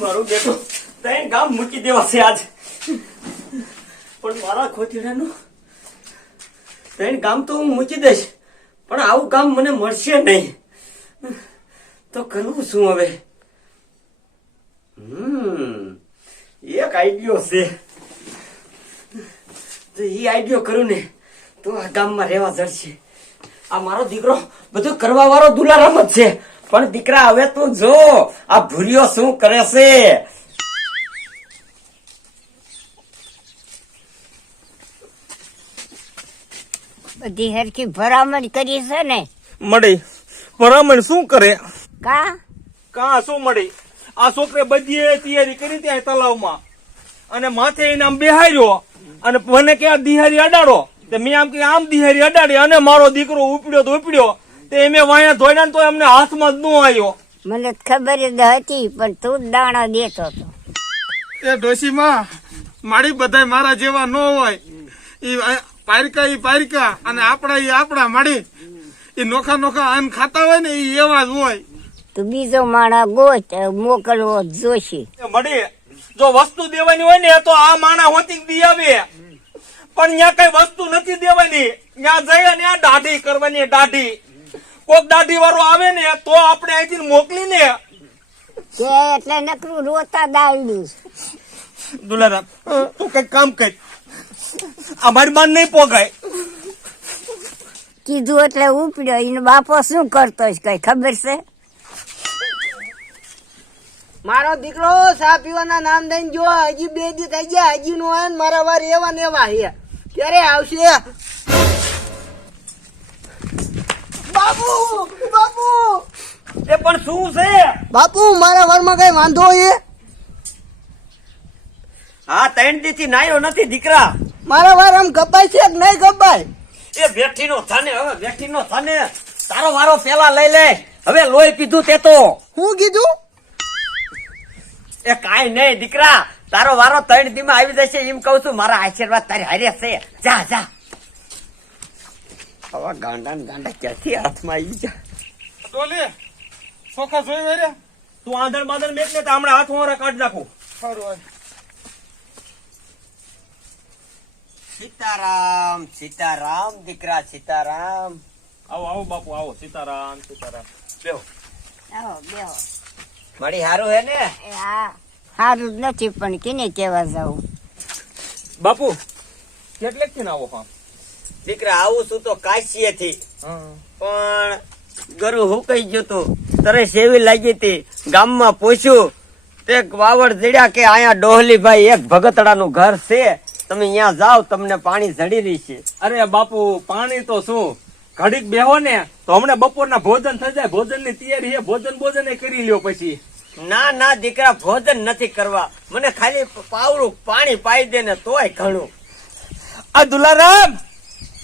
મારું બેટો ત્રણ ગામ મૂકી દેવાશે આજ. પણ મારા ખોતીડાનું ત્રણ ગામ તો હું મૂકી દઈશ, પણ આવું કામ મને મળશે નહીં. તો કરવું શું હવે? હમ, એક આઈડિયો છે. તો એ આઈડિયો કરું ને. તો આ ગામમાં રહેવા જડશે આ મારો દીકરો બધું કરવા વાળો દુલારામ જ છે. પણ દીકરા હવે તું જો આ ભૂરીઓ શું કરે છે? બધી હરખી ભરામણ કરી છે ને? મળી. ભરામણ શું કરે? કા? કા શું મળી? આ છોકરે બધી તૈયારી કરી ત્યાં તલાવમાં અને માથે એને આમ બેહાર્યો. અને મને કે આ દિહારી અડાડો. તે મેં આમ કે આમ દિહારી અડાડી અને મારો દીકરો ઉપડ્યો તો ઉપડ્યો. તે મેં વાયા ધોઈને તો એમને હાથમાં જ ન આવ્યો મને તો ખબર જ હતી પણ તું જ દાણા દેતો હતો. એ ડોશીમાં મારી બધાય મારા જેવા ન હોય. ઈ પારકા ઈ પારકા અને આપણા ઈ આપણા માડી. ઈ નોખા નોખા અન્ન ખાતા હોય ને ઈ એવા જ હોય. તું બીજો માણા ગોત મોકલવો જોશી. મળી જો વસ્તુ દેવાની હોય ને તો આ માણા હોતી દી આવે. પણ ત્યાં કઈ વસ્તુ નથી દેવાની. ત્યાં જઈ અને દાઢી કરવાની દાઢી. કોક દાઢી વાળો આવે ને તો આપણે અહીંથી મોકલી ને કે એટલે નકરું રોતા દાયડું દુલારામ તું કઈ કામ કર. અમારી માન નહીં પોગાય. કીધું એટલે ઉપડ્યો. એનો બાપો શું કરતો છે કઈ ખબર છે? મારો દીકરો ચા પીવાના નામ દઈને જો હજી બે દી થઈ ગયા. હજી નો આવે મારા વાર એવા ને એવા હે. ક્યારે આવશે? બાપુ બાપુ! એ પણ શું છે? બાપુ મારા વરમાં કઈ વાંધો છે? હા ત્રણ દી થી નાયો નથી દીકરા. મારા વાર આમ ગપાય છે કે નહીં ગપાય? એ બેઠી નો થાને હવે બેઠી નો થાને. તારો વારો પેલા લઈ લે. હવે લોહી પીધું તે તો. હું કીધું? એ કાઈ નહીં દીકરા. તારો વારો ત્રણ દી માં આવી જશે એમ કઉ છું. મારા આશીર્વાદ તારી હારે છે. જા જા. હવે ગાંડા ને ગાંડા ક્યાંથી હાથમાં આવી જા ડોલી ચોખા જોઈ વર્યા તું આંધણ બાંધણ મેક ને તો હમણાં હાથ મોરા કાઢ નાખું. સારું સીતારામ સીતારામ દીકરા સીતારામ. આવો આવો બાપુ આવો. સીતારામ સીતારામ. બેહો. આવો બેહો. મારી હારું હે ને? હા. સારું જ નથી પણ કેને કેવા જાઉં? બાપુ કેટલેકથી આવો કામ? દીકરા આવું છું તો કાશીએ થી પણ ગરુ હુકાઈ ગયું તું. તરે સેવી લાગી હતી. ગામમાં પૂછ્યું તે વાવડ જડ્યા કે અહીંયા ડોહલીભાઈ? એક ભગતડાનું ઘર છે. તમે અહીંયા જાઓ તમને પાણી જડી રહી છે. અરે બાપુ પાણી તો શું? ઘડીક બેહો ને તો હમણાં બપોરના ભોજન થઈ જાય. ભોજનની તૈયારી છે. ભોજન ભોજન એ કરી લ્યો પછી. ના ના દીકરા ભોજન નથી કરવા. મને ખાલી પાવડું પાણી પાઈ દે ને તોય ઘણું. આ દુલારામ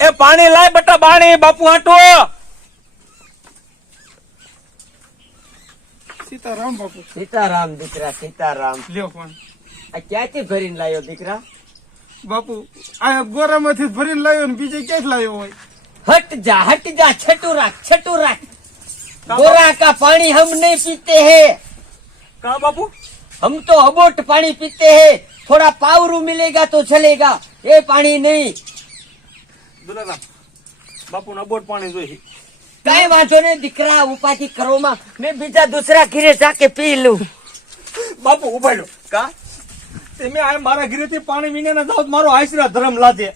એ પાણી લાય બટા બાણી બાપુ હાટો સીતારામ બાપુ સીતારામ દીકરા સીતારામ. લ્યો પણ આ ક્યાંથી ભરીને લાયો દીકરા? બાપુ આ ગોરામાંથી ભરીને લાયો ને બીજે ક્યાંથી લાયો હોય? હટ જા હટ જા છટુ રાખ છટુ રાખ. ગોરા કા પાણી હમ નહીં પીતે હે. કા બાપુ? હમ તો અબોટ પાણી પીતે હે. થોડા પાવરું મિલેગા તો ચલેગા એ પાણી નહીં. દુલારામ બાપુ ને અબોટ પાણી જોઈએ. કઈ વાંધો નહીં દીકરા ઉપાધિ કરો માં મેં બીજા દુસરા ઘીરે જાકે પી લઉં. બાપુ ઉભાડો કા? તમે આ મારા ઘીરેથી પાણી વિને ના જાઓ મારો આશરા ધર્મ લાદે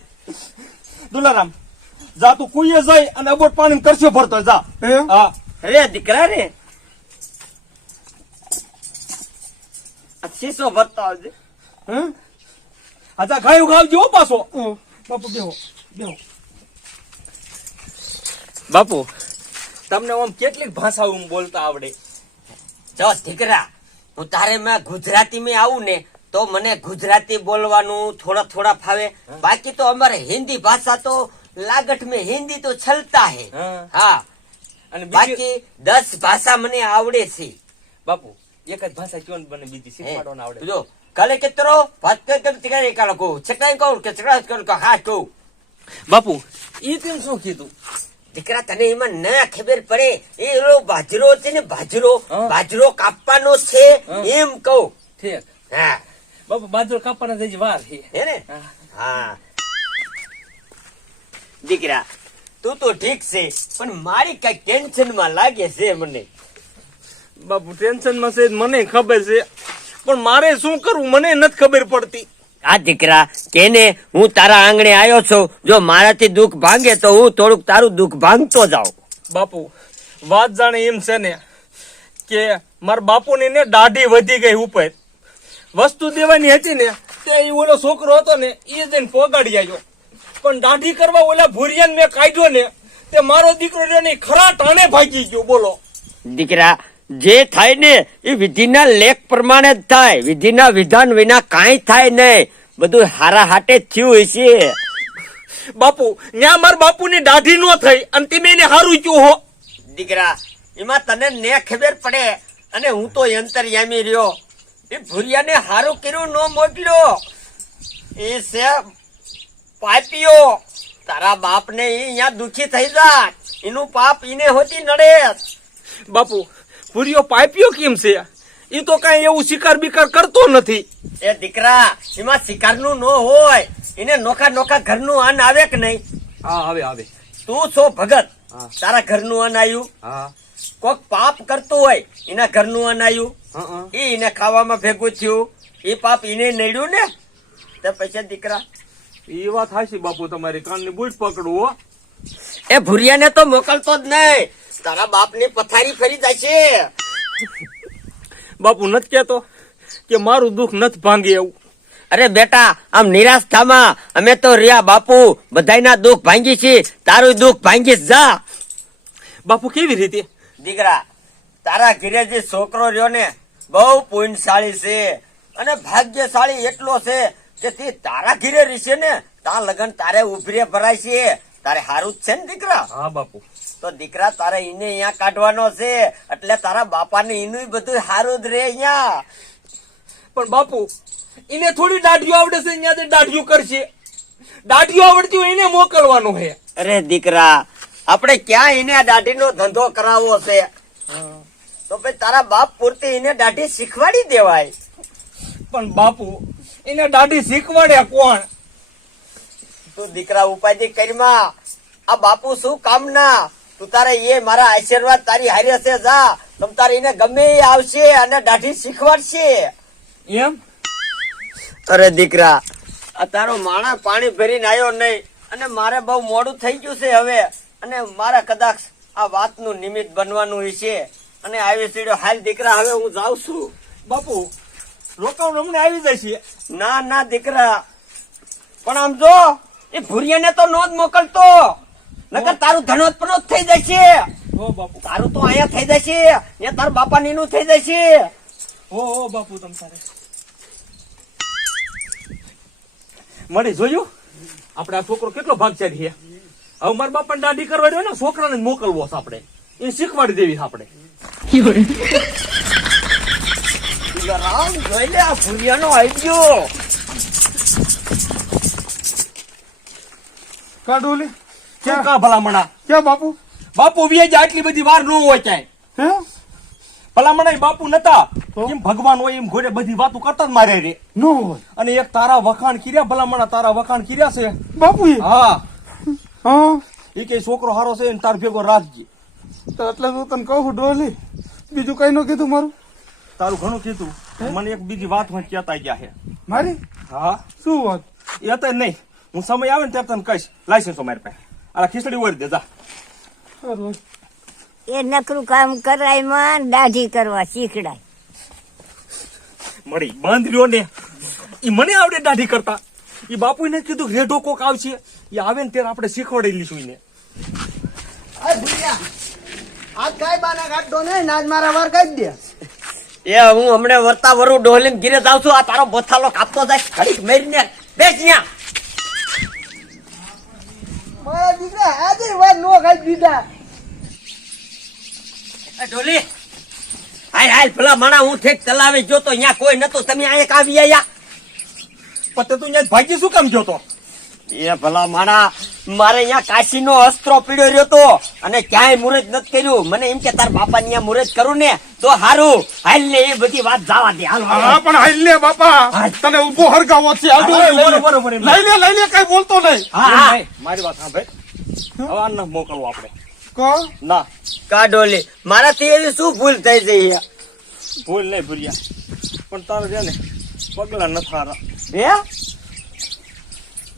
દુલારામ જા તું કુઈએ જઈ અને અબોટ પાણી કરશો ભરતો જા. હા? અરે દીકરા રે. શીશો ભરતા આવજે? હમ અચ્છા ખાઈ ઉગાવજો પાછો. બાપુ બેહો બાપુ. તમને આમ કેટલીક ભાષા બોલતા આવડે? જો દીકરા હું તારે મેં ગુજરાતી મેં આવું ને તો મને ગુજરાતી બોલવાનું થોડા થોડા ફાવે. બાકી તો અમારે હિન્દી ભાષા તો લાગટ મેં હિન્દી તો છલતા હે. હા. અને બાકી દસ ભાષા મને આવડે છે. બાપુ એક જ ભાષા કયો બને બીજી શીખવાડો ના આવડે. જો કાલે કેતરો ભાત કે કેમ તિકારે કાલો કો ચકરાઈ કો કે ચકરા કો કે હા કો બાપુ ઈ તેમ શું કીધું? દીકરા તને એમાં ન ખબર પડે. એ ઓલો બાજરો છે ને બાજરો બાજરો કાપવાનો છે એમ કહું. ઠીક. હા. બાપુ બાજરો કાપવાના થઈ વાર છે. હે ને? હા. હા. દીકરા તું તો ઠીક છે પણ મારી કઈ ટેન્શનમાં લાગે છે મને. બાપુ ટેન્શનમાં છે મને ખબર છે. પણ મારે શું કરવું? મને નથી ખબર પડતી. આ દીકરા કેને હું તારા આંગણે આવ્યો છું? જો મારાથી દુઃખ ભાંગે તો હું થોડુંક તારું દુઃખ ભાંગતો જાઉં. બાપુ વાત જાણે એમ છે ને કે મારા બાપુની ને દાઢી વધી ગઈ ઉપર. વસ્તુ દેવાની હતી ને તે ઓલો છોકરો હતો ને એ જઈને પોગાડી આવ્યો. પણ દાઢી કરવા ઓલા ભૂરિયાન મેં કાઢ્યો ને તે મારો દીકરો ખરા ટાણે ભાગી ગયો બોલો. દીકરા જે થાય ને એ વિધિના લેખ પ્રમાણે જ થાય. વિધિના વિધાન વિના કાંઈ થાય નહીં. બધું હારા હાટે જ થયું હશે. બાપુ ન્યા મારા બાપુની દાઢી નો થઈ અંતિમે એને હારું ક્યું હો. દીકરા એમાં તને ને ખબર પડે અને હું તો યંતરયામી રહ્યો. એ ભૂરિયાને હારું કર્યું નો મોકલ્યો. એ છે પાપીઓ. તારા બાપને એ અહીંયા દુખી થઈ જાય એનું પાપ ઈને હોતી નડે બાપુ ભૂરિયો પાઇપિયો કેમ છે? એ તો કઈ એવું શિકાર બિકાર કરતો નથી. એ દીકરા એમાં શિકારનું ન હોય. એને નોખા નોખા ઘરનું અન્ન આવે કે નહીં? હા આવે આવે. તું છો ભગત. તારા ઘરનું અન્ન આવ્યું હા. કોક પાપ કરતો હોય એના ઘરનું અન્ન આવ્યું એ એને ખાવામાં ભેગું થયું. એ પાપ એને નડ્યું ને? તે પછી દીકરા. એ વાત હાશી બાપુ તમારી. કાનની બુટ પકડવું હો. એ ભૂરિયાને તો મોકલતો જ નહીં. તારા બાપની પથારી ફરી જાય છે બાપુ નથી કેતો કે મારું દુઃખ નથી ભાંગે એવું. અરે બેટા આમ નિરાશ થામાં. અમે તો રહ્યા બાપુ બધાયના દુઃખ ભાંગી છે. તારું દુઃખ ભાંગી જા બાપુ કેવી રીતે? દીકરા તારા ઘરે જે છોકરો રહ્યો ને બહુ પુણ્યશાળી છે. અને ભાગ્યશાળી એટલો છે કે તે તારા ઘરે રહેશે ને તા લગન તારે ઉભરે ભરાય છે. તારે હારું જ છે ને દીકરા? હા બાપુ. તો દીકરા તારે ઈને અહીંયા કાઢવાનો છે. એટલે તારા બાપાને એનું બધું સારું જ રે અહીંયા. પણ બાપુ એને થોડી દાઢીઓ આવડે છે અહીંયા દાઢીઓ કરશે. દાઢીઓ આવડતી હોય એને મોકલવાનું હે. અરે દીકરા આપણે ક્યાં એને આ દાઢીનો ધંધો કરાવવો છે? તો પછી તારા બાપ પૂરતી એને દાઢી શીખવાડી દેવાય. પણ બાપુ એને દાઢી શીખવાડે કોણ? તું દીકરા ઉપાધિ કરીમાં. આ બાપુ શું કામના? તું તારે એ મારા આશીર્વાદ તારી હારે હશે જા. તમ તારે એને ગમે એ આવશે અને દાઢી શીખવાડશે. એમ? અરે દીકરા આ તારો માણસ પાણી ભરીને આવ્યો નહીં અને મારે બહુ મોડું થઈ ગયું છે હવે. અને મારે કદાચ આ વાતનું નિમિત્ત બનવાનું છે. અને આવી સીડો હાલ દીકરા હવે હું જાઉં છું. બાપુ રોકાણ હમણાં આવી જશે. ના ના દીકરા. પણ આમ જો એ ભૂરિયાને તો નો જ મોકલતો. નકર તારું ધનોત્પન્ન થઈ જશે. તારું તો અહીંયા થઈ જશે. ને તારા બાપા નીનું થઈ જશે. ઓ બાપુ તમ તારે. મળી જોયું? આપણે આ છોકરો કેટલો ભાગશાળી છે? હવે મારા બાપા દાદી કરવા ને છોકરાને મોકલવો છે આપણે. એ શીખવાડી દેવી છે આપણે. રામ જોઈ લે આ ભૂરિયાનો ગયો કાઢો લે. શું કા ભલામણા? ક્યાં બાપુ? બાપુ વેજ આટલી બધી વાર ન હોય ક્યાંય. હે? ભલામણા એ બાપુ નતા? એમ ભગવાન હોય એમ ઘોડે બધી વાતો કરતા જ મારે રે. ન હોય. અને એક તારા વખાણ કર્યા ભલામણા તારા વખાણ કર્યા છે. બાપુ હા. હા? એ કે છોકરો હારો છે ને તાર ભેગો રાખજે. તો એટલે હું તને કહું ડોલી બીજું કઈ ન કીધું મારું? તારું ઘણું કીધું. મને એક બીજી વાતમાં કહેતા ગયા છે. મારી? હા. શું વાત? એ તો નહીં. હું સમય આવે ને ત્યારે તને કહીશ. લાયસન્સ મારી પાસે. આ ખીચડી વળી દે જા. એ નકરું કામ કરાયમાં દાઢી કરવા શીખડાય. મળી બંધ રહ્યો ને. એ મને આવડે દાઢી કરતા. એ બાપુ ને કીધું કે રેઢો કોક આવશે. એ આવે ને ત્યારે આપણે શીખવાડી લઈશું એને. આજ કાઈ બાના કાઢતો નહીં આજ મારા વાર કાઢી દે. એ હું હમણાં વર્તા વરું ડોલીને ગીરે જાઉં છું. આ તારો બોથાલો કાપતો જાય. ઘડીક મેરીને બેસ ત્યાં મારા દીકરા આજે વાત નો ખાઈ દીધા ઢોલી હાલ હાલ પેલા માણા હું ઠેક ચલાવે જો તો અહીંયા કોઈ નતો. તમે અહીંયા આવી આયા. પતે તું અહીંયા ભાગી શું કામ જોતો તો? એ ભલા માણા મારે અહીંયા કાશીનો અસ્ત્રો પીડ્યો રહ્યો તો અને ક્યાંય મુરત નથી કર્યું. મને એમ કે તાર બાપા અહીંયા મુરત કરું ને તો હારું. હાલ ને એ બધી વાત જવા દે. હાલ. હા પણ હાલ લે બાપા તને ઊભો હરગાવો છે. હાલ લઈ લે. લઈ લે લઈ લે કઈ બોલતો નહીં. હા હા. મારી વાત સાંભળ. હવે આ ન મોકલવું આપણે. કો? ના. કાઢોલી. મારાથી એવી શું ભૂલ થઈ જઈ ભૂલ નહીં ભૂલ્યા. પણ તારે છે ને પગલા ન થારા હે?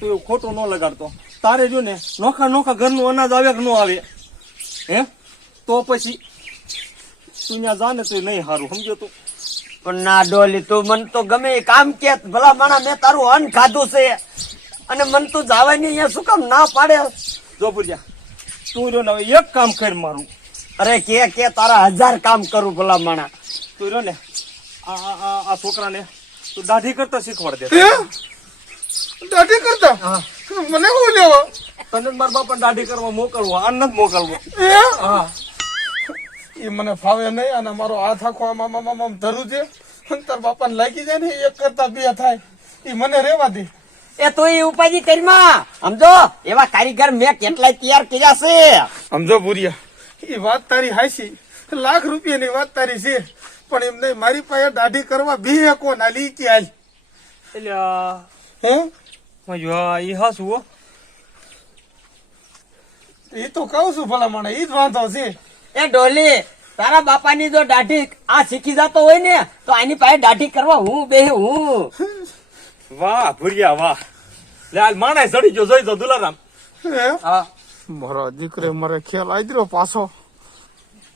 તું એવું ખોટું ન લગાડતો. તારે જો ને નોખા નોખા ઘરનું અનાજ આવે કે ન આવે? હે? તો પછી તું ત્યાં જા ને તો નહીં સારું સમજો તું? પણ ના ડોલી તું મને તો ગમે કામ કે ભલા માણા મેં તારું અન્ન ખાધું છે. અને મન તું જવાની અહીંયા શું કામ ના પાડે? જો ભૂલ્યા તું રહ્યો ને હવે એક કામ કર મારું. અરે કે કે તારા હજાર કામ કરું ભલા માણા. તું રહ્યો ને આ આ- આ આ છોકરાને તું દાઢી કરતા શીખવાડ દે. દાઢી કરતા? મને શું લેવો? તને માર બાપા દાઢી કરવા મોકલવો આ નથી મોકલવો. હે હા. એ મને ફાવે નહીં અને મારો હાથ આખો આમ આમ આમ ધરું છે. અને તાર બાપાને લાગી જાય ને એક કરતા બે થાય. એ મને રેવા દે. એ તો એ ઉપાધિ કરીમાં સમજો એવા કારીગર મેં કેટલાય તૈયાર કર્યા છે. સમજો ભૂરિયા એ વાત તારી હાસી લાખ રૂપિયાની વાત તારી છે. પણ એમ નહીં મારી પાસે દાઢી કરવા બે કોણ આલી કે હાલ એટલે હે? એ હાસું હો. એ તો કહું છું ભલા મને એ જ વાંધો છે. એ ડોલી તારા બાપાની જો દાઢી આ શીખી જતો હોય ને તો આની પાસે દાઢી કરવા હું બે હું? વાહ ભૂરિયા વાહ. લાલ માણે માણસ ચડી ગયો જોઈ જો દુલારામ. હે? હા. મારો દીકરો મારે ખ્યાલ આવી રહ્યો પાછો.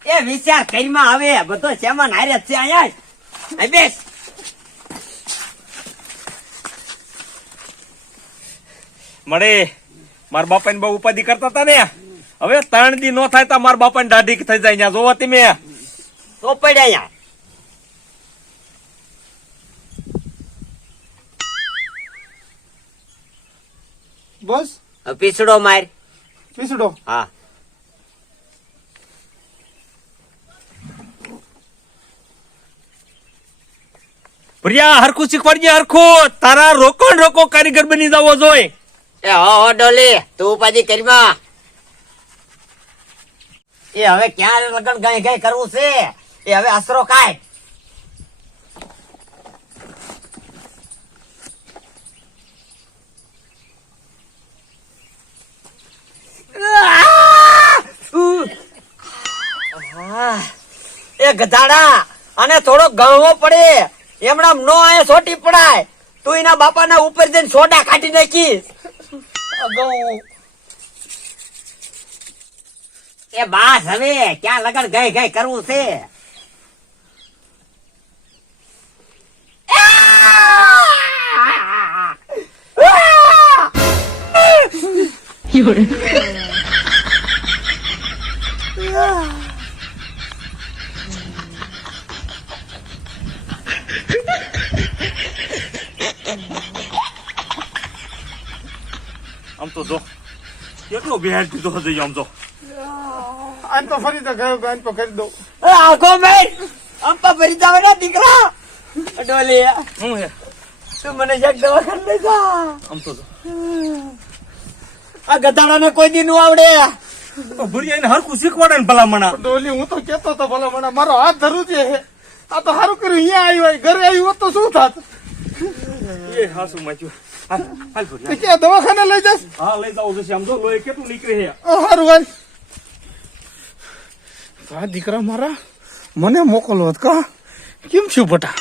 એ વિચાર કરીમાં આવે બધો શેમાં હારે છે અહીંયા. બેસ. મળે. મારા બાપા ને બહુ ઉપાધિ કરતા હતા ને. હવે ત્રણ દી નો થાય તો મારા બાપા ને દાઢી થઈ જાય અહીંયા જોવા તમે. તો પડ્યા અહીંયા. બસ? પીસડો માર. પીસડો? હા. પ્રિયા હરખું શીખવાડજે હરખું. તારા રોકો રોકો કારીગર બની જવો જોઈએ એ, હો ડોલી, તું ઉપાધિ કરીમાં એ, હવે ક્યાં લગન ગઈ ગઈ કરવું છે? એ, હવે અસરો કાય એ ગધાડા અને થોડો ગણવો પડે. એમણા નો આયા સોટી પડાય. તું એના બાપાના ઉપર જઈને સોડા કાઢી નાખી અગાઉ એ બાસ હવે ક્યાં લગન ગઈ ગઈ કરવું છે? આમ તો જો કેટલો બેહાડ દીધો હશે આમ તો આને તો ફરી તો ગયો આને તો કરી દઉં એ આખો મેં અંપા ભરી જાવ ને દીકરા ડોલી હે તું મને એક દવાખાને લઈ જા આમ તો આ ગધાડાને કોઈ દી નું આવડે તો ભૂરિયા એને હરખું શીખવાડે ને ભલા મણા ડોલી હું તો કેતો તો ભલા મને મારો હાથ ધરું છે આ તો સારું કર્યું અહીંયા આવ્યું ઘરે આવ્યું હોત તો શું થાત એ હાસુ માચ્યું ક્યાં દવાખાને લઈ જશ હા લઈ જાવ જશે આમ તો લોહી કેટલું નીકળે છે? સારું ભાઈ આ દીકરા મારા મને મોકલવો હતો કા? કેમ છું બટા?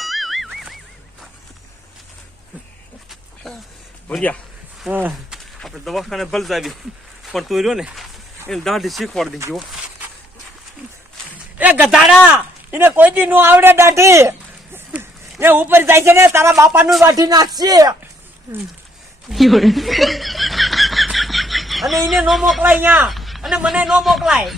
ભૂરિયા. આપણે દવાખાને ભલ જાવી પણ તું રહ્યો ને એને દાઢી શીખવાડી હો. એ ગધાડા એને કોઈ દી નું આવડે દાઢી. એ ઉપર જાય છે ને તારા બાપાનું વાઢી નાખશે. અને એને નો મોકલાય અહીંયા અને મને નો મોકલાય.